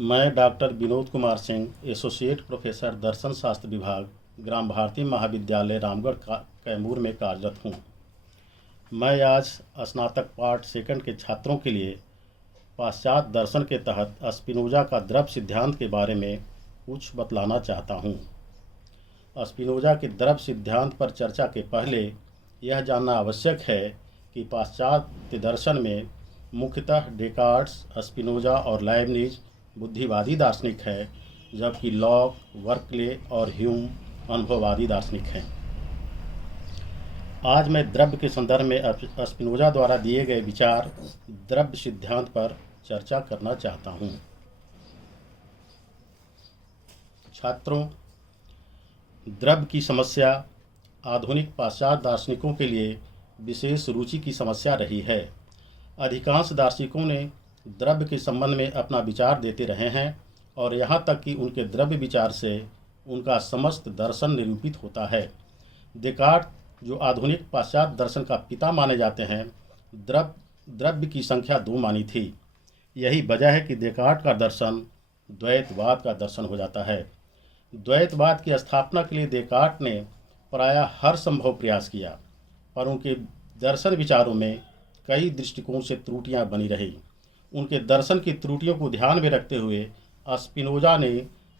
मैं doctor Vinod Kumar Singh, associate professor दर्शन शास्त्र विभाग, ग्राम भारती महाविद्यालय रामगढ़ कैमूर में कार्यरत हूँ। मैं आज स्नातक पार्ट सेकंड के छात्रों के लिए पाश्चात्य दर्शन के तहत स्पिनोजा का द्रव सिद्धांत के बारे में कुछ बतलाना चाहता हूँ। स्पिनोजा के द्रव सिद्धांत पर चर्चा के पहले यह जानना आवश्यक है कि पाश्चात्य दर्शन में मुख्यतः डेकार्ट्स, स्पिनोजा और लाइबनिज बुद्धिवादी दार्शनिक है, जबकि लॉक, बर्कले और ह्यूम अनुभववादी दार्शनिक हैं। आज मैं द्रव्य के संदर्भ में स्पिनोजा द्वारा दिए गए विचार द्रव्य सिद्धांत पर चर्चा करना चाहता हूँ। छात्रों, द्रव्य की समस्या आधुनिक पाश्चात्य दार्शनिकों के लिए विशेष रुचि की समस्या रही है। अधिकांश दार्शनिकों ने द्रव्य के संबंध में अपना विचार देते रहे हैं और यहाँ तक कि उनके द्रव्य विचार से उनका समस्त दर्शन निरूपित होता है। डेकार्ट, जो आधुनिक पाश्चात्य दर्शन का पिता माने जाते हैं, द्रव्य की संख्या 2 मानी थी। यही वजह है कि डेकार्ट का दर्शन द्वैतवाद का दर्शन हो जाता है। द्वैतवाद की स्थापना के लिए डेकार्ट ने प्रायः हर संभव प्रयास किया, पर उनके दर्शन विचारों में कई दृष्टिकोण से त्रुटियां बनी रही। उनके दर्शन की त्रुटियों को ध्यान में रखते हुए स्पिनोजा ने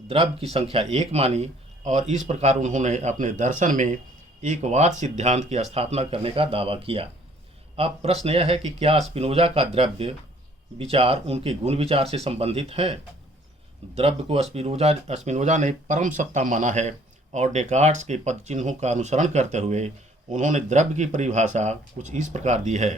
द्रव्य की संख्या 1 मानी और इस प्रकार उन्होंने अपने दर्शन में एकवाद सिद्धांत की स्थापना करने का दावा किया। अब प्रश्न यह है कि क्या स्पिनोजा का द्रव्य विचार उनके गुण विचार से संबंधित है? द्रव्य को स्पिनोजा ने परम सत्ता माना है और डेकार्ट्स के पद चिन्हों का अनुसरण करते हुए उन्होंने द्रव्य की परिभाषा कुछ इस प्रकार दी है: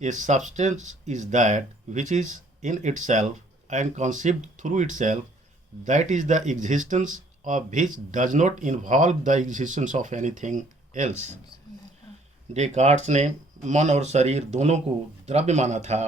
A substance is that which is in itself and conceived through itself, that is the existence of which does not involve the existence of anything else. डेकार्ट्स ने मन और शरीर दोनों को द्रव्य माना था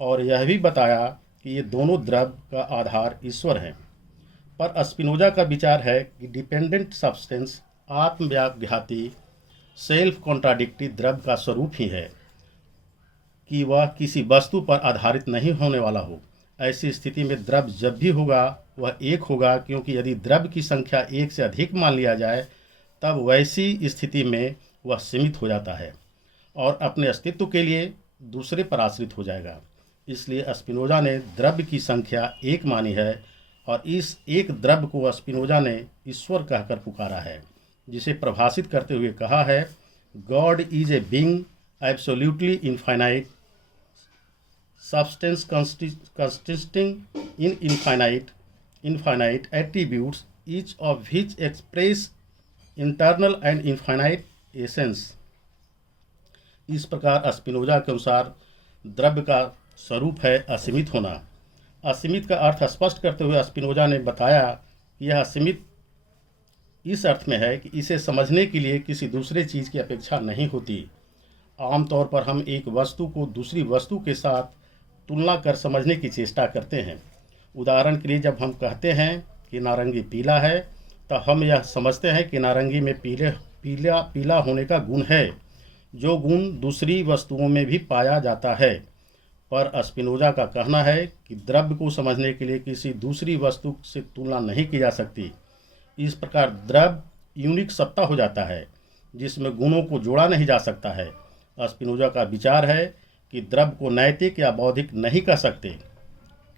और यह भी बताया कि ये दोनों द्रव्य का आधार ईश्वर है। पर स्पिनोजा का विचार है कि डिपेंडेंट सब्सटेंस आत्मव्यापघाती सेल्फ कॉन्ट्राडिक्टी द्रव्य का स्वरूप ही है कि वह किसी वस्तु पर आधारित नहीं होने वाला हो। ऐसी स्थिति में द्रव्य जब भी होगा वह एक होगा, क्योंकि यदि द्रव्य की संख्या 1 से अधिक मान लिया जाए तब वैसी स्थिति में वह सीमित हो जाता है और अपने अस्तित्व के लिए दूसरे पर आश्रित हो जाएगा। इसलिए स्पिनोजा ने द्रव्य की संख्या 1 मानी है और इस एक द्रव्य को स्पिनोजा ने ईश्वर कहकर पुकारा है, जिसे परिभाषित करते हुए कहा है, God is a being absolutely infinite substance consisting in infinite attributes, each of which express internal and infinite essence. इस प्रकार स्पिनोजा के अनुसार द्रव्य का स्वरूप है असीमित होना। असीमित का अर्थ स्पष्ट करते हुए स्पिनोजा ने बताया कि यह असीमित इस अर्थ में है कि इसे समझने के लिए किसी दूसरे चीज़ की अपेक्षा नहीं होती। आमतौर पर हम एक वस्तु को दूसरी वस्तु के साथ तुलना कर समझने की चेष्टा करते हैं। उदाहरण के लिए, जब हम कहते हैं कि नारंगी पीला है तो हम यह समझते हैं कि नारंगी में पीला होने का गुण है, जो गुण दूसरी वस्तुओं में भी पाया जाता है। पर स्पिनोजा का कहना है कि द्रव्य को समझने के लिए किसी दूसरी वस्तु से तुलना नहीं की जा सकती। इस प्रकार द्रव्य यूनिक सत्ता हो जाता है जिसमें गुणों को जोड़ा नहीं जा सकता है। स्पिनोजा का विचार है कि द्रव्य को नैतिक या बौद्धिक नहीं कह सकते,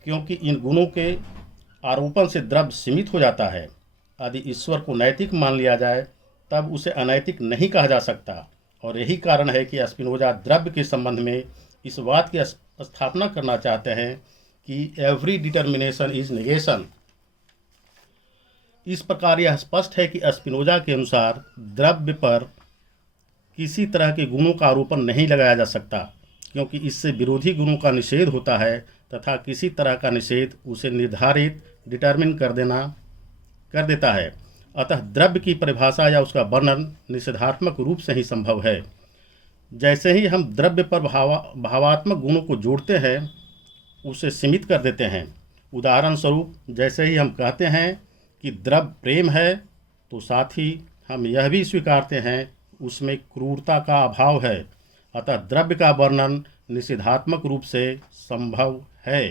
क्योंकि इन गुणों के आरोपण से द्रव्य सीमित हो जाता है। यदि ईश्वर को नैतिक मान लिया जाए तब उसे अनैतिक नहीं कहा जा सकता, और यही कारण है कि स्पिनोजा द्रव्य के संबंध में इस बात की स्थापना करना चाहते हैं कि एवरी डिटर्मिनेशन इज नेगेशन। इस प्रकार यह स्पष्ट है कि स्पिनोजा के अनुसार द्रव्य पर किसी तरह के गुणों का आरोपण नहीं लगाया जा सकता, क्योंकि इससे विरोधी गुणों का निषेध होता है तथा किसी तरह का निषेध उसे निर्धारित डिटर्मिन कर देता है। अतः द्रव्य की परिभाषा या उसका वर्णन निषेधात्मक रूप से ही संभव है। जैसे ही हम द्रव्य पर भावात्मक गुणों को जोड़ते हैं, उसे सीमित कर देते हैं। उदाहरण स्वरूप, जैसे ही हम कहते हैं कि द्रव्य प्रेम है, तो साथ ही हम यह भी स्वीकारते हैं उसमें क्रूरता का अभाव है। अतः द्रव्य का वर्णन निषेधात्मक रूप से संभव है,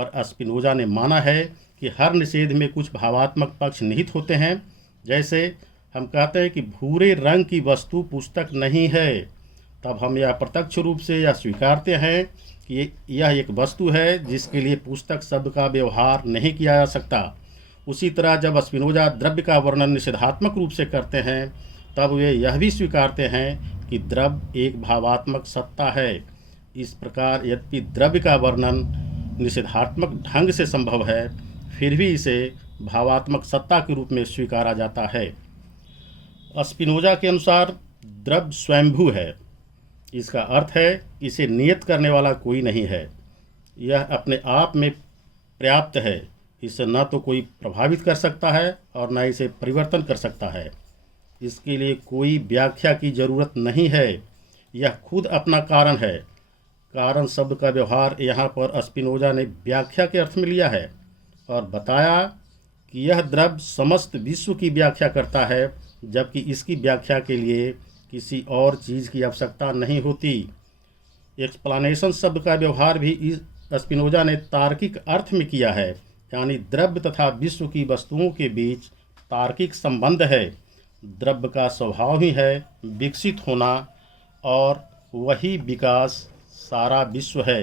पर स्पिनोजा ने माना है कि हर निषेध में कुछ भावात्मक पक्ष निहित होते हैं। जैसे हम कहते हैं कि भूरे रंग की वस्तु पुस्तक नहीं है, तब हम यह प्रत्यक्ष रूप से यह स्वीकारते हैं कि यह एक वस्तु है जिसके लिए पुस्तक शब्द का व्यवहार नहीं किया जा सकता। उसी तरह जब स्पिनोजा द्रव्य का वर्णन निषेधात्मक रूप से करते हैं, तब वे यह भी स्वीकारते हैं कि द्रव्य एक भावात्मक सत्ता है। इस प्रकार यद्यपि द्रव्य का वर्णन निषेधात्मक ढंग से संभव है, फिर भी इसे भावात्मक सत्ता के रूप में स्वीकारा जाता है। स्पिनोजा के अनुसार द्रव्य स्वयंभू है। इसका अर्थ है इसे नियत करने वाला कोई नहीं है, यह अपने आप में पर्याप्त है। इसे न तो कोई प्रभावित कर सकता है और न इसे परिवर्तन कर सकता है। इसके लिए कोई व्याख्या की जरूरत नहीं है, यह खुद अपना कारण है। कारण शब्द का व्यवहार यहाँ पर स्पिनोजा ने व्याख्या के अर्थ में लिया है और बताया कि यह द्रव्य समस्त विश्व की व्याख्या करता है, जबकि इसकी व्याख्या के लिए किसी और चीज़ की आवश्यकता नहीं होती। एक्सप्लेनेशन शब्द का व्यवहार भी इस स्पिनोजा ने तार्किक अर्थ में किया है, यानी द्रव्य तथा विश्व की वस्तुओं के बीच तार्किक संबंध है। द्रव्य का स्वभाव ही है विकसित होना और वही विकास सारा विश्व है।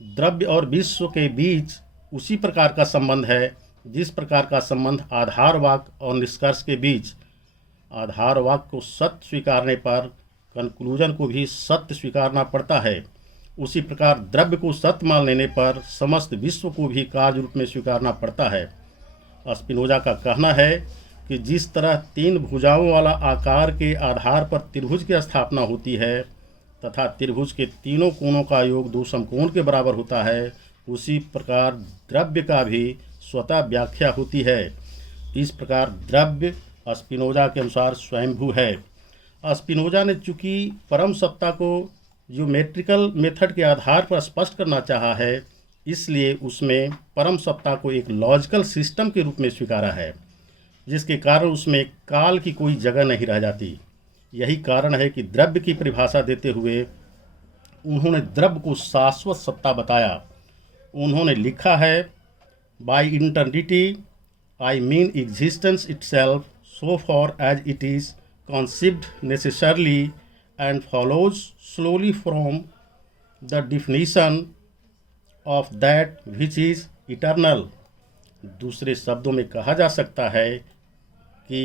द्रव्य और विश्व के बीच उसी प्रकार का संबंध है जिस प्रकार का संबंध आधार वाक्य और निष्कर्ष के बीच। आधार वाक्य को सत्य स्वीकारने पर कंक्लूजन को भी सत्य स्वीकारना पड़ता है। उसी प्रकार द्रव्य को सत्य मान लेने पर समस्त विश्व को भी कार्य रूप में स्वीकारना पड़ता है। स्पिनोजा का कहना है कि जिस तरह तीन भुजाओं वाला आकार के आधार पर त्रिभुज की स्थापना होती है तथा त्रिभुज के तीनों कोणों का योग दो समकोण के बराबर होता है, उसी प्रकार द्रव्य का भी स्वतः व्याख्या होती है। इस प्रकार द्रव्य स्पिनोजा के अनुसार स्वयंभू है। स्पिनोजा ने चूंकि परम सत्ता को ज्योमेट्रिकल मेथड के आधार पर स्पष्ट करना चाहा है, इसलिए उसमें परम सत्ता को एक लॉजिकल सिस्टम के रूप में स्वीकारा है, जिसके कारण उसमें काल की कोई जगह नहीं रह जाती। यही कारण है कि द्रव्य की परिभाषा देते हुए उन्होंने द्रव्य को शाश्वत सत्ता बताया। उन्होंने लिखा है, by eternity I mean existence itself so far as it is conceived necessarily and follows slowly from the definition of that which is eternal। दूसरे शब्दों में कहा जा सकता है कि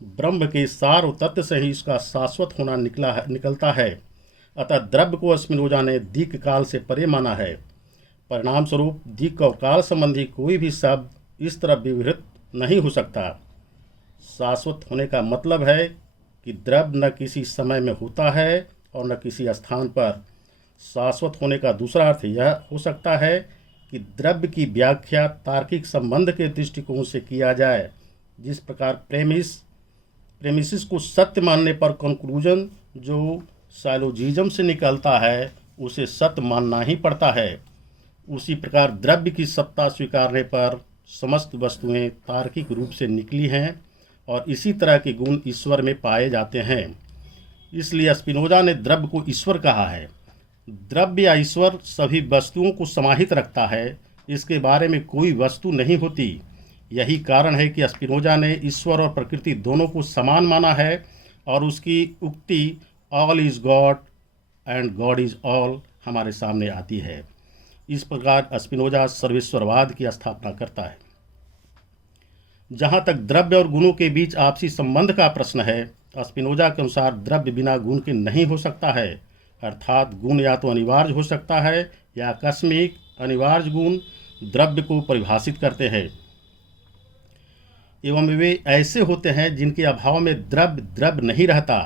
ब्रह्म के सार और तत्व से ही इसका शाश्वत होना निकलता है। अतः द्रव्य को स्पिनोजा ने दिक् काल से परे माना है। परिणाम स्वरूप दिक् और काल संबंधी कोई भी शब्द इस तरह विवृत नहीं हो सकता। शाश्वत होने का मतलब है कि द्रव्य न किसी समय में होता है और न किसी स्थान पर। शाश्वत होने का दूसरा अर्थ यह हो सकता है कि द्रव्य की तार्किक संबंध के दृष्टिकोण से किया जाए। जिस प्रकार प्रेमिसिस को सत्य मानने पर कंक्लूजन जो साइलोजिज्म से निकलता है उसे सत्य मानना ही पड़ता है, उसी प्रकार द्रव्य की सत्ता स्वीकारने पर समस्त वस्तुएं तार्किक रूप से निकली हैं और इसी तरह के गुण ईश्वर में पाए जाते हैं। इसलिए स्पिनोजा ने द्रव्य को ईश्वर कहा है। द्रव्य या ईश्वर सभी वस्तुओं को समाहित रखता है, इसके बारे में कोई वस्तु नहीं होती। यही कारण है कि स्पिनोजा ने ईश्वर और प्रकृति दोनों को समान माना है और उसकी उक्ति all is God and God is all हमारे सामने आती है। इस प्रकार स्पिनोजा सर्वेश्वरवाद की स्थापना करता है। जहाँ तक द्रव्य और गुणों के बीच आपसी संबंध का प्रश्न है, स्पिनोजा के अनुसार द्रव्य बिना गुण के नहीं हो सकता है, अर्थात गुण या तो अनिवार्य हो सकता है या आकस्मिक। अनिवार्य गुण द्रव्य को परिभाषित करते हैं एवं वे ऐसे होते हैं जिनके अभाव में द्रव्य नहीं रहता।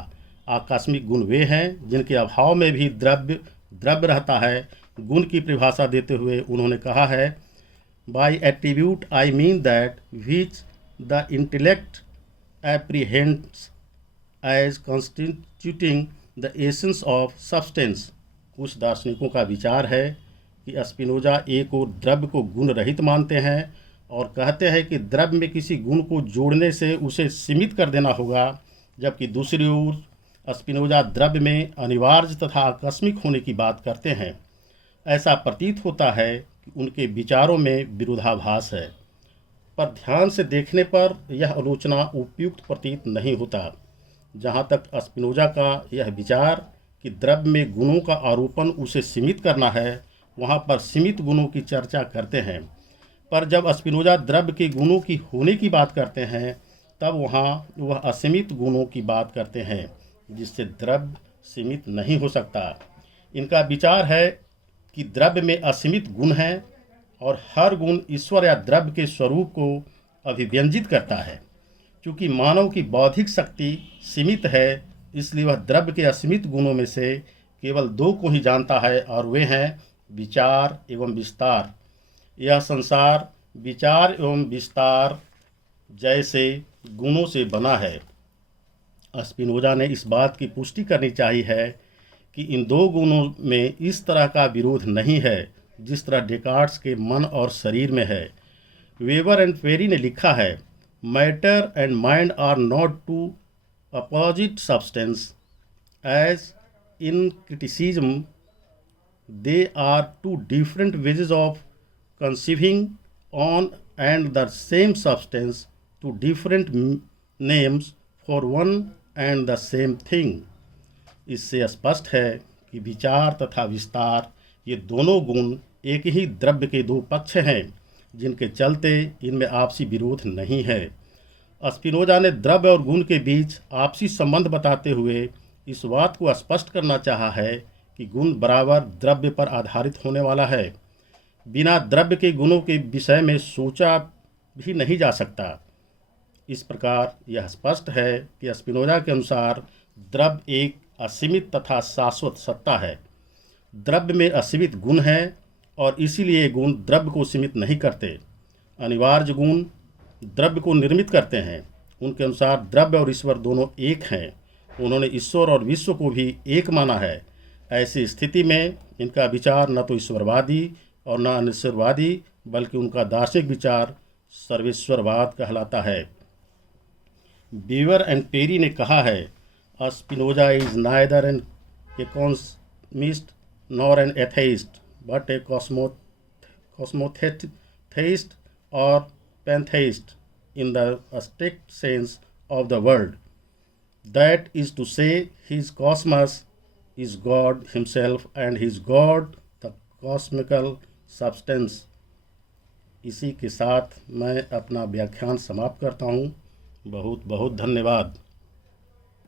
आकस्मिक गुण वे हैं जिनके अभाव में भी द्रव्य रहता है। गुण की परिभाषा देते हुए उन्होंने कहा है, by attribute I mean that which the intellect apprehends as constituting the essence of substance. कुछ दार्शनिकों का विचार है कि स्पिनोजा एक और द्रव्य को गुण रहित मानते हैं और कहते हैं कि द्रव्य में किसी गुण को जोड़ने से उसे सीमित कर देना होगा, जबकि दूसरी ओर स्पिनोजा द्रव्य में अनिवार्य तथा आकस्मिक होने की बात करते हैं। ऐसा प्रतीत होता है उनके विचारों में विरोधाभास है, पर ध्यान से देखने पर यह आलोचना उपयुक्त प्रतीत नहीं होता। जहाँ तक स्पिनोजा का यह विचार कि द्रव्य में गुणों का आरोपण उसे सीमित करना है, वहाँ पर सीमित गुणों की चर्चा करते हैं, पर जब स्पिनोजा द्रव्य के गुणों की होने की बात करते हैं तब वहाँ वह असीमित गुणों की बात करते हैं, जिससे द्रव्य सीमित नहीं हो सकता। इनका विचार है कि द्रव्य में असीमित गुण हैं और हर गुण ईश्वर या द्रव्य के स्वरूप को अभिव्यंजित करता है। क्योंकि मानव की बौद्धिक शक्ति सीमित है, इसलिए वह द्रव्य के असीमित गुणों में से केवल दो को ही जानता है, और वे हैं विचार एवं विस्तार। यह संसार विचार एवं विस्तार जैसे गुणों से बना है। स्पिनोजा ने इस बात की पुष्टि करनी चाहिए है कि इन दो गुणों में इस तरह का विरोध नहीं है जिस तरह डेकार्ट्स के मन और शरीर में है। वेबर एंड पेरी ने लिखा है, matter and mind are not two opposite substance as in criticism they are two different ways of conceiving on and the same substance to different names for one and the same thing। इससे स्पष्ट है कि विचार तथा विस्तार ये दोनों गुण एक ही द्रव्य के दो पक्ष हैं, जिनके चलते इनमें आपसी विरोध नहीं है। स्पिनोजा ने द्रव्य और गुण के बीच आपसी संबंध बताते हुए इस बात को स्पष्ट करना चाहा है कि गुण बराबर द्रव्य पर आधारित होने वाला है। बिना द्रव्य के गुणों के विषय में सोचा भी नहीं जा सकता। इस प्रकार यह स्पष्ट है कि स्पिनोजा के अनुसार द्रव्य एक असीमित तथा शाश्वत सत्ता है। द्रव्य में असीमित गुण हैं और इसीलिए गुण द्रव्य को सीमित नहीं करते। अनिवार्य गुण द्रव्य को निर्मित करते हैं। उनके अनुसार द्रव्य और ईश्वर दोनों एक हैं। उन्होंने ईश्वर और विश्व को भी एक माना है। ऐसी स्थिति में इनका विचार न तो ईश्वरवादी और न अनिश्वरवादी बल्कि उनका दार्शनिक विचार सर्वेश्वरवाद कहलाता है। बीवर एंड पेरी ने कहा है, Spinoza is neither an economist nor an atheist but a cosmotheist और pantheist in the strict sense of the word. That is to say his cosmos is God himself and his God the cosmical substance। इसी के साथ मैं अपना व्याख्यान समाप्त करता हूँ। बहुत बहुत धन्यवाद।